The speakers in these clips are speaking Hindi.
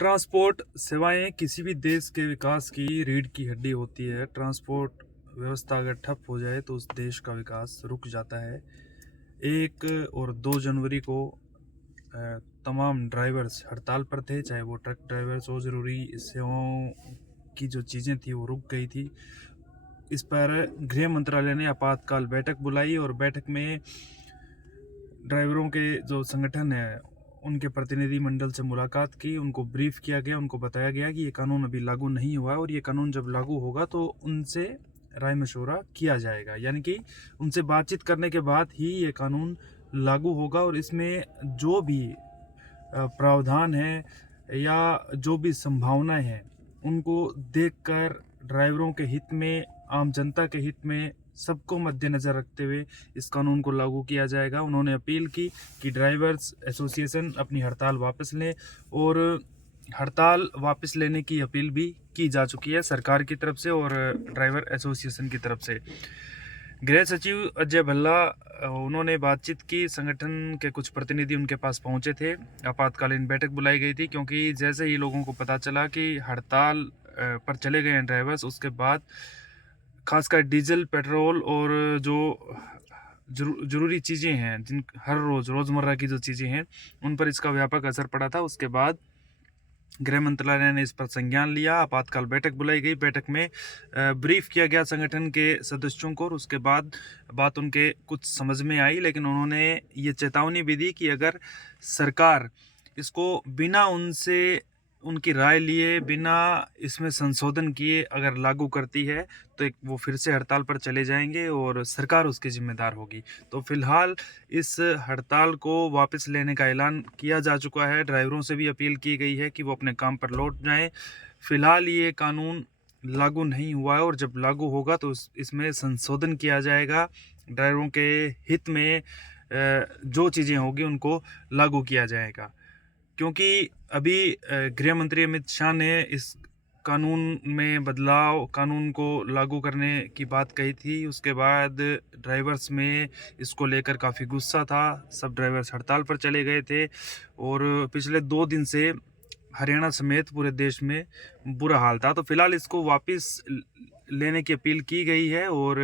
ट्रांसपोर्ट सेवाएं किसी भी देश के विकास की रीढ़ की हड्डी होती है। ट्रांसपोर्ट व्यवस्था अगर ठप हो जाए तो उस देश का विकास रुक जाता है। 1 और 2 जनवरी को तमाम ड्राइवर्स हड़ताल पर थे, चाहे वो ट्रक ड्राइवर्स हो। ज़रूरी सेवाओं की जो चीज़ें थी वो रुक गई थी। इस पर गृह मंत्रालय ने आपातकाल बैठक बुलाई और बैठक में ड्राइवरों के जो संगठन है उनके प्रतिनिधि मंडल से मुलाकात की। उनको ब्रीफ किया गया, उनको बताया गया कि ये कानून अभी लागू नहीं हुआ है और ये कानून जब लागू होगा तो उनसे राय मशवरा किया जाएगा, यानी कि उनसे बातचीत करने के बाद ही ये कानून लागू होगा। और इसमें जो भी प्रावधान है या जो भी संभावनाएं हैं उनको देखकर ड्राइवरों के हित में, आम जनता के हित में, सबको मद्देनज़र रखते हुए इस कानून को लागू किया जाएगा। उन्होंने अपील की कि ड्राइवर्स एसोसिएशन अपनी हड़ताल वापस लें और हड़ताल वापस लेने की अपील भी की जा चुकी है सरकार की तरफ से और ड्राइवर एसोसिएशन की तरफ से। गृह सचिव अजय भल्ला उन्होंने बातचीत की, संगठन के कुछ प्रतिनिधि उनके पास पहुंचे थे। आपातकालीन बैठक बुलाई गई थी क्योंकि जैसे ही लोगों को पता चला कि हड़ताल पर चले गए हैं ड्राइवर्स, उसके बाद खासकर डीजल, पेट्रोल और जो ज़रूरी चीज़ें हैं, जिन हर रोज़मर्रा की जो चीज़ें हैं उन पर इसका व्यापक असर पड़ा था। उसके बाद गृह मंत्रालय ने इस पर संज्ञान लिया, आपातकाल बैठक बुलाई गई। बैठक में ब्रीफ किया गया संगठन के सदस्यों को और उसके बाद बात उनके कुछ समझ में आई, लेकिन उन्होंने ये चेतावनी भी दी कि अगर सरकार इसको बिना उनसे उनकी राय लिए, बिना इसमें संशोधन किए अगर लागू करती है तो वो फिर से हड़ताल पर चले जाएंगे और सरकार उसकी जिम्मेदार होगी। तो फिलहाल इस हड़ताल को वापस लेने का ऐलान किया जा चुका है। ड्राइवरों से भी अपील की गई है कि वो अपने काम पर लौट जाएं। फिलहाल ये कानून लागू नहीं हुआ है और जब लागू होगा तो इसमें संशोधन किया जाएगा। ड्राइवरों के हित में जो चीज़ें होगी उनको लागू किया जाएगा, क्योंकि अभी गृह मंत्री अमित शाह ने इस कानून में बदलाव, कानून को लागू करने की बात कही थी। उसके बाद ड्राइवर्स में इसको लेकर काफ़ी गुस्सा था, सब ड्राइवर्स हड़ताल पर चले गए थे और पिछले 2 दिन से हरियाणा समेत पूरे देश में बुरा हाल था। तो फिलहाल इसको वापस लेने की अपील की गई है और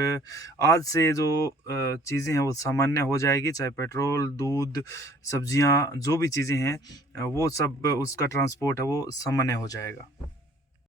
आज से जो चीज़ें हैं वो सामान्य हो जाएगी, चाहे पेट्रोल, दूध, सब्जियां, जो भी चीज़ें हैं वो सब, उसका ट्रांसपोर्ट है वो सामान्य हो जाएगा।